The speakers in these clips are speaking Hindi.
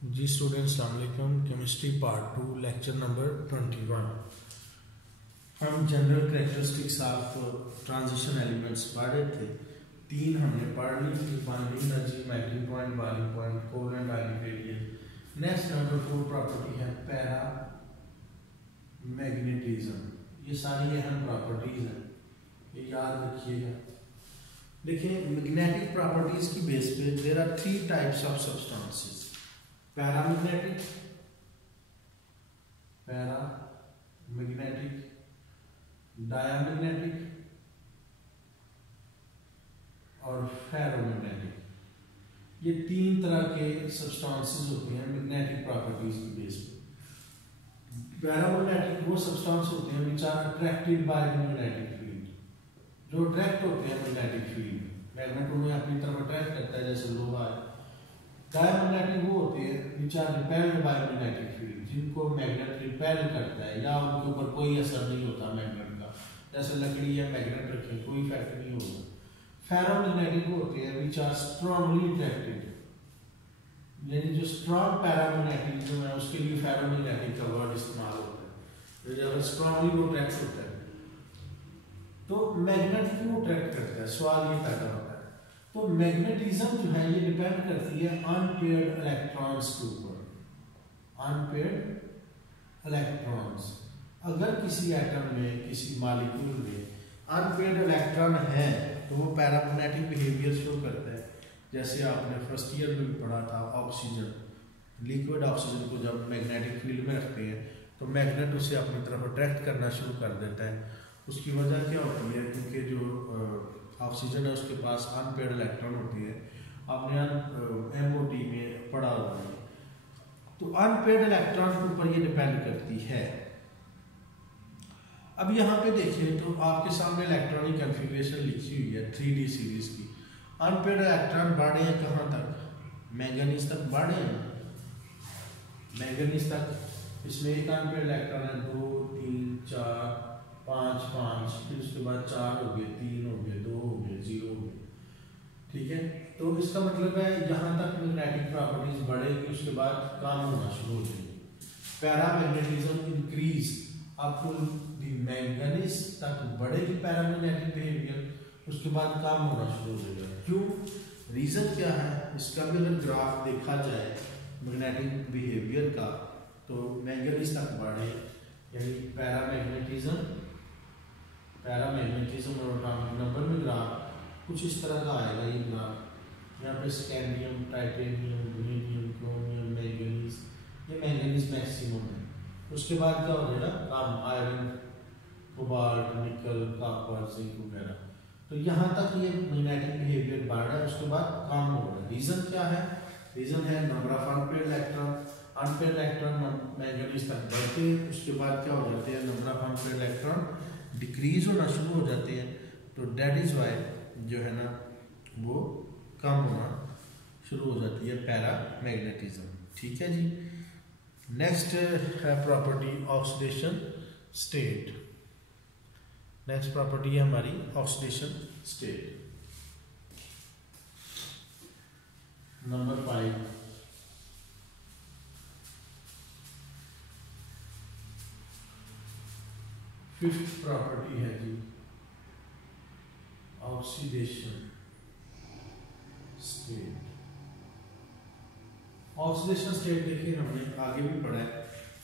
जी स्टूडेंट्स, अस्सलाम वालेकुम। Chemistry part 2 lecture number 21। हम general characteristics of transition elements पढ़ रहे थे। 3 हमने पढ़ ली थी, binding energy, melting point, boiling point, covalent ionic gradient. Next number 4 property है पैरा मैग्नेटिज्म। ये सारी अहम प्रॉपर्टीज हैं, ये याद रखिएगा। देखिए, मैग्नेटिक प्रॉपर्टीज की बेस पे there are 3 types of substances: paramagnetic, diamagnetic और फेरोमैग्नेटिक। ये 3 तरह के सब्सटेंसेस होते हैं मैग्नेटिक प्रॉपर्टीज की बेस पे। पैरामैग्नेटिक वो सब्सटेंस होते हैं which are attracted by the magnetic field, जो अट्रैक्ट होते हैं मैग्नेटिक फील्ड। मैग्नेट उन्हें अपनी तरफ अट्रैक्ट करता है, जैसे लोहा है। डायमैग्नेटिक वो होते हैं which are repelled by magnetic field, जिनको मैग्नेट रिपेल करता है या उनके ऊपर कोई असर नहीं होता मैग्नेट का, जैसे लकड़ी या मैग्नेट रखे कोई इफेक्ट नहीं होगा। फेरोमैग्नेटिक वो होते हैं विच आर स्ट्रांगली अट्रैक्टेड, यानी जो स्ट्रांग पैरामैग्नेटिज्म है उसके लिए फेरोमैग्नेटिक का वर्ड इस्तेमाल होता है। तो जब स्ट्रांगली वो अट्रैक्ट होता है तो मैग्नेट क्यों अट्रैक्ट करता है, सवाल ये पैदा होता है। तो मैग्नेटिज्म जो है ये डिपेंड करती है अनपेयर्ड इलेक्ट्रॉन्स के ऊपर। अनपेयर्ड इलेक्ट्रॉन्स, अगर किसी एटम में, किसी मॉलिक्यूल में अनपेयर्ड इलेक्ट्रॉन है तो वो पैरामैग्नेटिक बिहेवियर शो करता है। जैसे आपने फर्स्ट ईयर में भी पढ़ा था, ऑक्सीजन, लिक्विड ऑक्सीजन को जब मैग्नेटिक फील्ड में रखते हैं तो मैग्नेट उसे अपनी तरफ अट्रैक्ट करना शुरू कर देता है। उसकी वजह क्या होती है, क्योंकि जो ऑक्सीजन है उसके पास अनपेयर्ड इलेक्ट्रॉन होती है। आपने MOT में पढ़ा हुआ है। तो अनपेयर्ड इलेक्ट्रॉन के ऊपर ये डिपेंड करती है। अब यहाँ पे देखिए तो आपके सामने इलेक्ट्रॉनिक कॉन्फ़िगरेशन लिखी हुई है 3D सीरीज की। अनपेयर्ड इलेक्ट्रॉन बढ़े हैं कहाँ तक, मैंगनीज तक बढ़े हैं, मैंगनीज तक। इसमें एक अनपेयर्ड इलेक्ट्रॉन है, 2 3 4 5 5, फिर उसके बाद 4 हो गए, 3 हो गए, 2 हो गए, 0 हो गए। ठीक है, तो इसका मतलब है यहाँ तक मैग्नेटिक प्रॉपर्टीज बढ़ेगी, उसके बाद काम होना शुरू हो जाएगी। Paramagnetism increase up to the manganese तक बढ़ेगी पैरामैग्नेटिक बिहेवियर, उसके बाद काम होना शुरू हो जाएगा। क्यों, रीजन क्या है इसका भी अगर ग्राफ देखा जाए मैग्नेटिक बिहेवियर का, तो मैंगनीज तक बढ़े, यानी पैरामैग्नेटिज्म और एटॉमिक नंबर में ग्राफ कुछ इस तरह का आएगा। ये ग्राफ यहाँ पे scandium, titanium, vanadium, chromium, manganese, ये मैंगनीज मैक्सिमम है। उसके बाद क्या हो जाएगा, काम आयरन, कोबाल्ट, निकल, कॉपर, जिंक वगैरह। तो यहाँ तक ये मैग्नेटिक बिहेवियर बढ़ रहा है, उसके बाद काम हो रहा है। रीजन क्या है, रीजन है number of unpaired electron. Unpaired electron manganese तक बढ़ते हैं, उसके बाद क्या हो जाते हैं, number of unpaired electron decrease होना शुरू हो जाते हैं। तो दैट इज वाई जो है ना वो कम होना शुरू हो जाती है पैरामैग्नेटिज्म। ठीक है जी। नेक्स्ट है property oxidation state. Next property है हमारी oxidation state. Number 5, fifth property है जी ऑक्सीडेशन स्टेट। ऑक्सीडेशन स्टेट देखिए हमने आगे भी पढ़ा है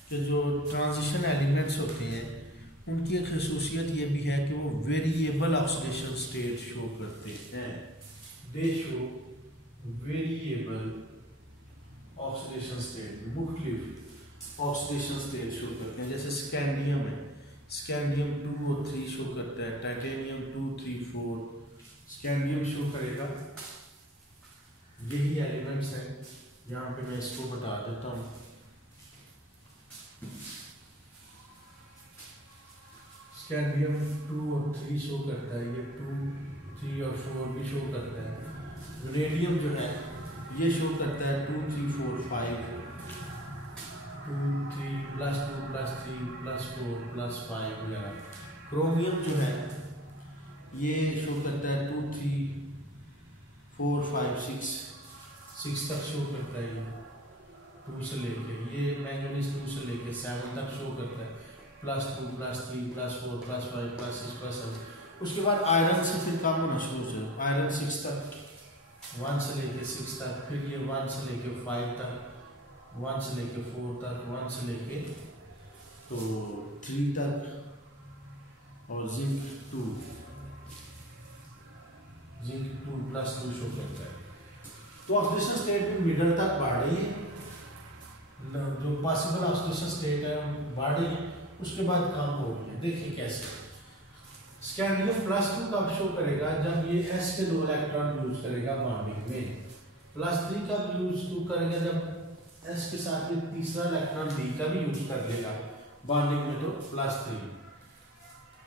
कि जो ट्रांजिशन एलिमेंट्स होते हैं उनकी एक खसूसियत ये भी है कि वो वेरिएबल ऑक्सीडेशन स्टेट शो करते हैं। दे शो वेरिएबल ऑक्सीडेशन स्टेट, मुख्तलिफ ऑक्सीडेशन स्टेट शो करते हैं। जैसे स्कैंडियम है, स्कैंडियम 2 और 3 शो करता है, टाइटेनियम 2 3 4 स्कैंडियम शो करेगा। यही एलिमेंट्स हैं, यहाँ पे मैं इसको बता देता हूँ। स्कैंडियम 2 और 3 शो करता है, ये 2 3 और 4 भी शो करता है। वेनेडियम जो है ये शो करता है 2 3 4 5, 2 3 +2 +3 +4 +5 वगैरह। क्रोमियम जो है ये शो करता है 2 3 4 5 6 6 तक शो करता है। 2 से लेके, ये मैंगनीज 2 से लेके 7 तक शो करता है, +2 +3 +4 +5 +6 +7। उसके बाद आयरन से फिर काम होना शुरू हो, आयरन 6 तक, 1 से लेके 6 तक, फिर ये 1 से लेके 5 तक, 1 से लेके 4 तक, 1 से लेके तो 3 तक, और जिंक 2 +2 शो करता है। तो ऑक्सीडेशन स्टेट में मिडल तक बढ़ रही है, जो पॉसिबल ऑक्सीडेशन स्टेट है बढ़ रही है, उसके बाद काम हो गया। देखिए कैसे स्कैंडियम +2 कब शो करेगा, जब ये s के 2 इलेक्ट्रॉन यूज करेगा बॉन्डिंग में। +3 कब यूज करेगा, जब s के साथ ये तीसरा इलेक्ट्रॉन d का भी यूज कर लेगा बॉन्डिंग में, तो +3।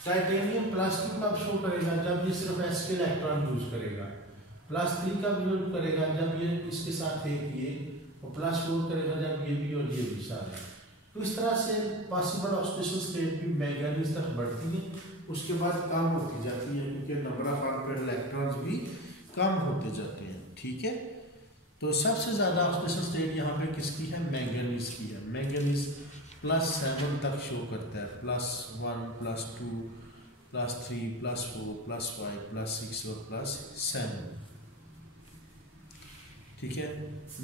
टाइटेनियम +2 कब शो करेगा, जब ये सिर्फ s के इलेक्ट्रॉन यूज करेगा। +3 कब यूज करेगा, जब ये इसके साथ एक ये, और +4 करेगा जब ये भी और ये भी सारे। तो इस तरह से पॉसिबल ऑक्सीडेशन स्टेट भी मैंगनीज तक बढ़ती है, उसके बाद कम होती जाती है, क्योंकि नंबर ऑफ अनपेयर्ड इलेक्ट्रॉन्स भी कम होते जाते हैं। ठीक है, तो सबसे ज्यादा ऑक्सीडेशन स्टेट यहाँ पे किसकी है, मैंगनीज की है। मैंगनीज +7 तक शो करता है, +1 +2 +3 +4 +5 +6 और +7। ठीक है,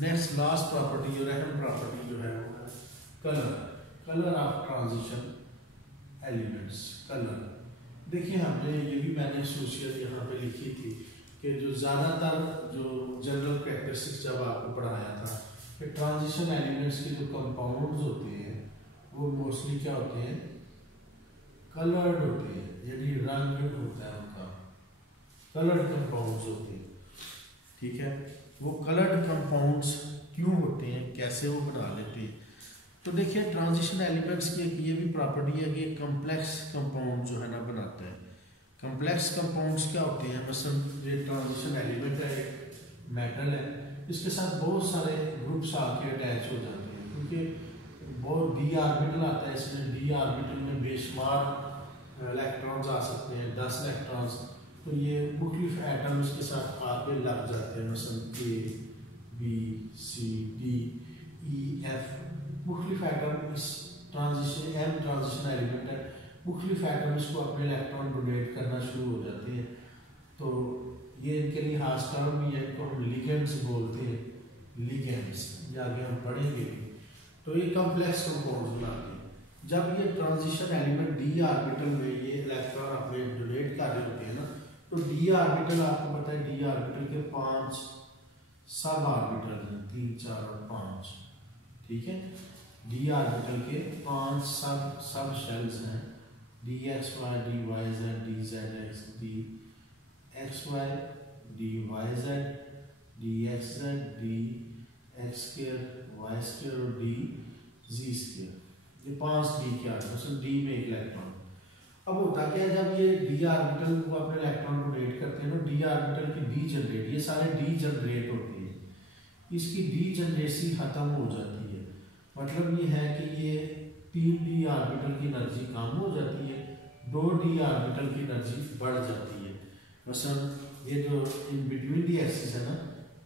नेक्स्ट लास्ट प्रॉपर्टी जो अहम प्रॉपर्टी जो है colour of transition elements. Colour देखिए, हमने ये भी मैंने एसोसिएट यहाँ पे लिखी थी कि जो ज़्यादातर जो जनरल कैरेक्टरिस्टिक्स जब आपको पढ़ाया था कि ट्रांजिशन एलिमेंट्स के जो कंपाउंड्स होते हैं वो मोस्टली क्या होते हैं, कलर्ड होते हैं, यानी रंग होता है उनका, कलर्ड कंपाउंड्स होते हैं। ठीक है, वो कलर्ड कंपाउंड्स क्यों होते हैं, कैसे वो बना लेते हैं। तो देखिए ट्रांजिशन एलिमेंट्स की एक ये भी प्रॉपर्टी है कि कम्प्लेक्स कंपाउंड जो है ना बनाते हैं। कम्प्लेक्स कंपाउंड्स क्या होते हैं, मसलन ये ट्रांजिशन एलिमेंट है, एक मेटल है, इसके साथ बहुत सारे ग्रुप्स आके अटैच हो जाते हैं, क्योंकि बहुत d ऑर्बिटल आता है इसमें। d ऑर्बिटल में बेशुमार इलेक्ट्रॉन्स आ सकते हैं, 10 इलेक्ट्रॉन्स। तो ये मुख्तलिफ एटम इसके साथ आके लग जाते हैं, मसलन A B C D E F, मुख्तलिफ एटम इस ट्रांजिशन m ट्रांजिशन एलिमेंट है, मुख्तलिफ एटम इसको अपने इलेक्ट्रॉन डोनेट करना शुरू हो जाते हैं। तो ये इनके लिए खास टर्म भी है, इनको हम लिगेंड्स बोलते हैं, लिगेंड्स, ये आगे हम पढ़ेंगे। तो ये कॉम्प्लेक्स कंपाउंड्स बनाते हैं। जब ये ट्रांजिशन एलिमेंट d ऑर्बिटल में ये इलेक्ट्रॉन अपने डोनेट कर रहे होते हैं ना, तो d ऑर्बिटल आपको पता है, d ऑर्बिटल के 5 सब ऑर्बिटल हैं, 3 4 और 5। ठीक है, d ऑर्बिटल के 5 सब शेल्स हैं, dxy dyz dzx dxy dyz dxz dx² y² और dz²। ये 5 d के ऑर्बिटल, d में एक इलेक्ट्रॉन। अब होता क्या है, जब ये d ऑर्बिटल को अपने इलेक्ट्रॉन डोनेट करते हैं तो d ऑर्बिटल की d जनरेट, ये सारे d जनरेट होती है, इसकी d जनरेसी खत्म हो जाती है। मतलब ये है कि ये 3d ऑर्बिटल की एनर्जी कम हो जाती है, 2d ऑर्बिटल की एनर्जी बढ़ जाती है। मसलन ये जो इन बिटवीन दी एक्सिस है ना,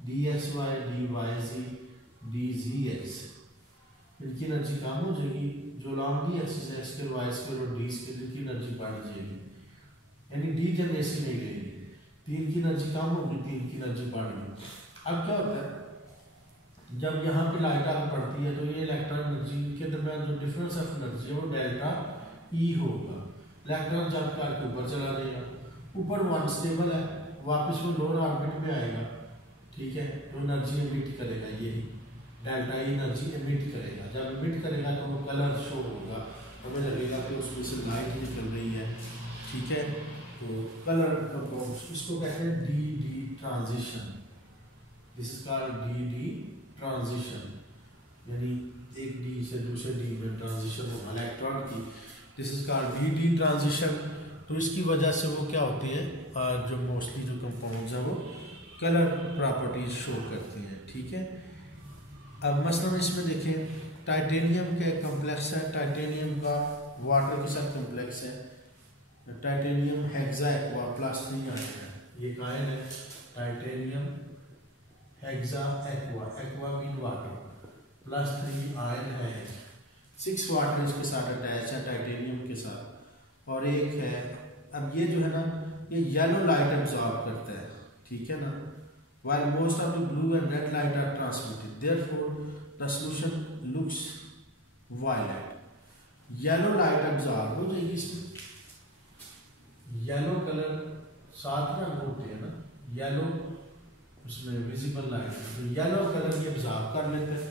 dxy dyz dzx, इनकी एनर्जी कम हो जाएगी। जो लॉन्ग दी एक्सिस है, s² y² और d² की एनर्जी बढ़ जाएगी, यानी d जनरेशन नहीं लेगी, 3 की एनर्जी कम होगी, 3 की एनर्जी बढ़ गई। अब क्या होता है, जब यहाँ पे लाइट आग पड़ती है तो ये इलेक्ट्रॉन एनर्जी के दरमियान जो डिफरेंस ऑफ एनर्जी है वो डेल्टा E होगा। इलेक्ट्रॉन जंप करके ऊपर चला जाएगा, ऊपर वन स्टेबल है, वापस वो लोअर ऑर्बिट में आएगा। ठीक है, तो एनर्जी एमिट करेगा, यही डेल्टा E एनर्जी एमिट करेगा। जब एमिट करेगा तो वो कलर शो होगा, हमें लगेगा कि उसमें से लाइट निकल रही है। ठीक है, तो कलर कंपाउंड्स, इसको कहते हैं D transition. This is called D transition, यानी एक डी से दूसरे डी में ट्रांजिशन होगा इलेक्ट्रॉन की। This is called D transition. तो इसकी वजह से वो क्या होती है, जो मोस्टली जो कंपाउंड्स हैं वो कलर प्रॉपर्टीज शो करती हैं। ठीक है, अब मसलन इसमें देखें, टाइटेनियम के कॉम्प्लेक्स है, टाइटेनियम का वाटर के साथ कॉम्प्लेक्स है, टाइटेनियम हेक्सा एक्वा प्लस नहीं आएगा, ये कायन है titanium hexa aqua, aqua mean water, +3 ion है, 6 वाटर इसके साथ अटैच है टाइटेनियम के साथ, और एक है, अब ये जो है ना ये येलो लाइट एब्जॉर्ब करता है, ठीक है ना, while most of the blue and red light are transmitted, therefore the solution looks violet. Yellow light absorb हो जाएगी इसमें, येलो कलर 7 रंग होते हैं ना, येलो उसमें विजिबल लाइट, तो येलो कलर ये एब्जॉर्ब कर लेते हैं,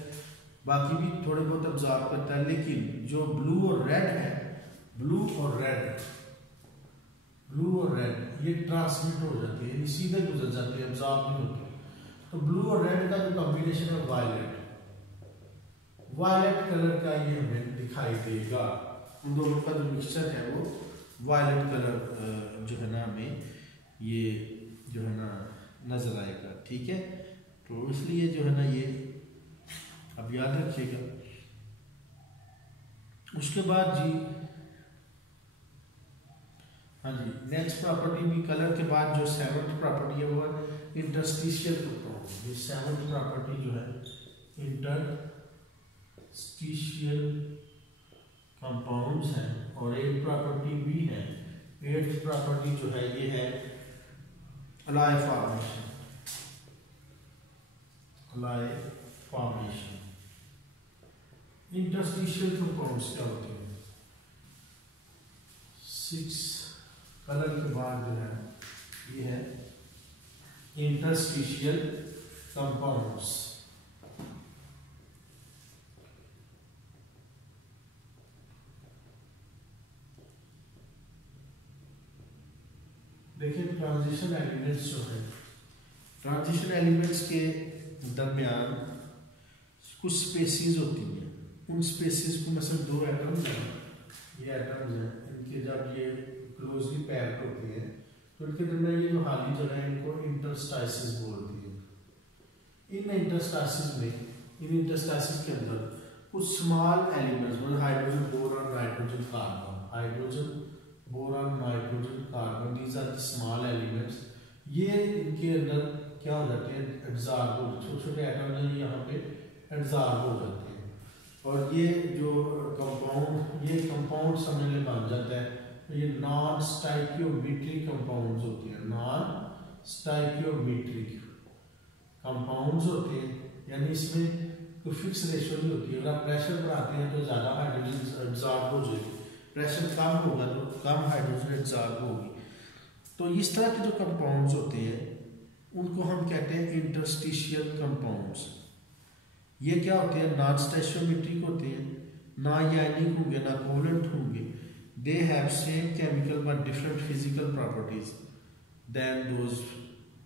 बाकी भी थोड़े बहुत एब्जॉर्ब करता है, लेकिन जो ब्लू और रेड है, ब्लू और रेड ये ट्रांसमिट हो जाती है, सीधे गुजर जाती है, एब्जॉर्ब नहीं होती। तो ब्लू और रेड का जो कॉम्बिनेशन है वायलेट कलर का ये हमें दिखाई देगा, उन दोनों का जो मिक्सचर है वो वायलेट कलर जो है ना हमें ये जो है ना नजर आएगा, ठीक है। तो इसलिए जो है ना ये अब याद रखिएगा। उसके बाद जी हाँ जी, नेक्स्ट प्रॉपर्टी भी कलर के बाद जो 7th प्रॉपर्टी है वो है इंटरस्टिशियल कंपाउंड। ये 7th प्रॉपर्टी जो है इंटरस्टिशियल कंपाउंड्स हैं, और एक प्रॉपर्टी भी है 8th प्रॉपर्टी जो है ये है अलाय फॉर्मेशन। इंटरस्टिशियल कंपाउंड्स क्या होते हैं? 6 कलर के बाद जो है ये है इंटरस्टिशियल कंपाउंड्स। देखिए ट्रांजिशन एलिमेंट्स जो है, ट्रांजिशन एलिमेंट्स के दरमियान कुछ स्पेसीज होती हैं, उन स्पेसीज को मतलब 2 एटम्स हैं, ये एटम्स हैं, इनके जब ये क्लोजली पैक्ड होते हैं तो इनके दरमियान ये जो खाली जगह है इनको इंटरस्टाइसिस बोलती है। इन इंटरस्टाइसिस के अंदर कुछ स्मॉल एलिमेंट्स मतलब hydrogen boron nitrogen carbon these are the small elements. ये इनके अंदर क्या हो जाते हैं, एब्जॉर्ब हो, छोटे एटम हैं यहाँ पे एब्जॉर्ब हो जाते हैं, और ये जो कंपाउंड समझ में बन जाता है। ये नॉन स्टाइकियोमेट्रिक कंपाउंड्स होते हैं, यानी इसमें कोई फिक्स रेशियो नहीं होती है। अगर आप प्रेशर बढ़ाते हैं तो ज़्यादा हाइड्रोजन एब्जॉर्ब हो जाएगी, प्रेशर कम होगा तो कम हाइड्रोजन एब्जॉर्ब होगी। तो इस तरह के जो कंपाउंड्स होते हैं उनको हम कहते हैं इंटरस्टिशियल कंपाउंड्स। ये क्या होते हैं, नॉन स्टैचियोमेट्रिक होते हैं, ना आयनिक होंगे ना कोवेलेंट होंगे। They have same chemical but different physical properties than those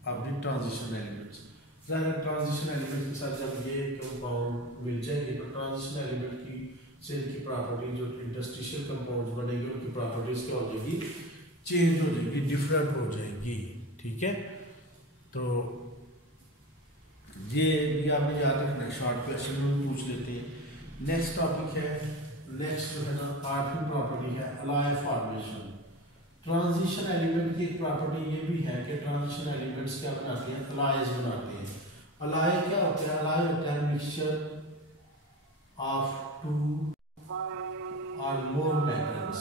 of the transition elements. Transition element के साथ जब ये कंपाउंड मिल जाएंगे तो ट्रांजिशन एलिमेंट की से इनकी प्रॉपर्टी जो इंटरस्टिशियल कंपाउंड्स बनेंगे उनकी प्रॉपर्टीज क्या हो जाएगी, चेंज हो जाएगी, डिफरेंट हो जाएगी, ठीक है। तो ये भी आपने याद रखना है, शॉर्ट क्वेश्चन में पूछ लेते हैं। नेक्स्ट टॉपिक है, नेक्स्ट जो है ना 8वीं प्रॉपर्टी है अलाय फॉर्मेशन। ट्रांजिशन एलिमेंट की एक प्रॉपर्टी ये भी है कि ट्रांजिशन एलिमेंट्स क्या बनाते हैं, अलायज बनाते हैं। अलाय क्या होता है, अलाय होता है मिक्सचर ऑफ 2 और मोर मेटल्स,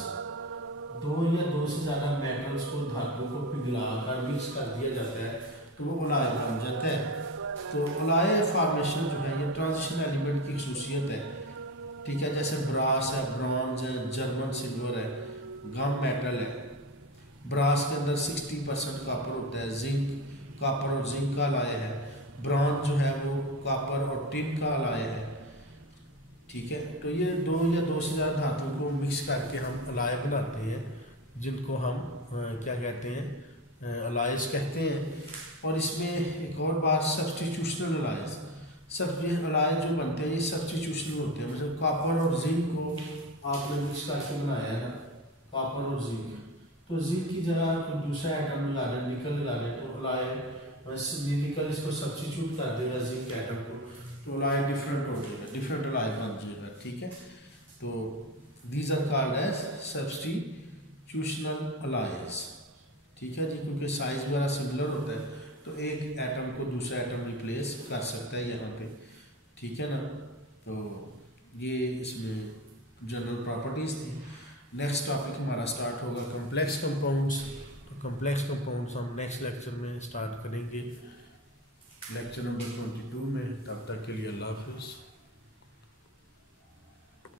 2 या 2 से ज़्यादा मेटल्स को, धातुओं को पिघलाकर मिक्स कर दिया जाता है तो वो अलाय बन जाता है। तो अलाय फॉर्मेशन जो है ये ट्रांजिशन एलिमेंट की खसूसियत है, ठीक है। जैसे ब्रास है, ब्रॉन्ज है, जर्मन सिल्वर है, गम मेटल है। ब्रास के अंदर 60% कॉपर होता है, कॉपर और जिंक का अलाय है। ब्रॉन्ज जो है वो कॉपर और टिन का अलाय है, ठीक है। तो ये 2 या 2 से ज़्यादा धातुओं को मिक्स करके हम अलाय बनाते हैं, जिनको हम क्या कहते हैं, अलायज कहते हैं। और इसमें एक और बात, सब्स्टिट्यूशनल अलायज। सब ये अलायज जो बनते हैं ये सब्स्टिट्यूशनल होते हैं, मतलब कॉपर और जिंक को आपने मिक्स करके बनाया है ना, कॉपर और जिंक, तो जिंक की जगह कोई दूसरा आइटम लगा दें, निकल लगा दें तो अलाय निकल इसको सब्स्टिट्यूट कर देगा जिंक आइटम को, तो अलाय डिफरेंट हो जाएगा, डिफरेंट अलाय बन जाएगा, ठीक है। तो दीज आर कॉल्ड एज सब्स्टिट्यूशनल अलायज, ठीक है जी, क्योंकि साइज वगैरह सिमिलर होता है तो एक एटम को दूसरा एटम रिप्लेस कर सकता है यहाँ पे, ठीक है ना। तो तो ये इसमें जनरल प्रॉपर्टीज़ थी। नेक्स्ट टॉपिक हमारा स्टार्ट होगा कॉम्प्लेक्स कंपाउंड्स। तो कॉम्प्लेक्स कंपाउंड्स हम नेक्स्ट लेक्चर में स्टार्ट करेंगे, लेक्चर नंबर 22 में। तब तक के लिए अल्लाह हाफिज़।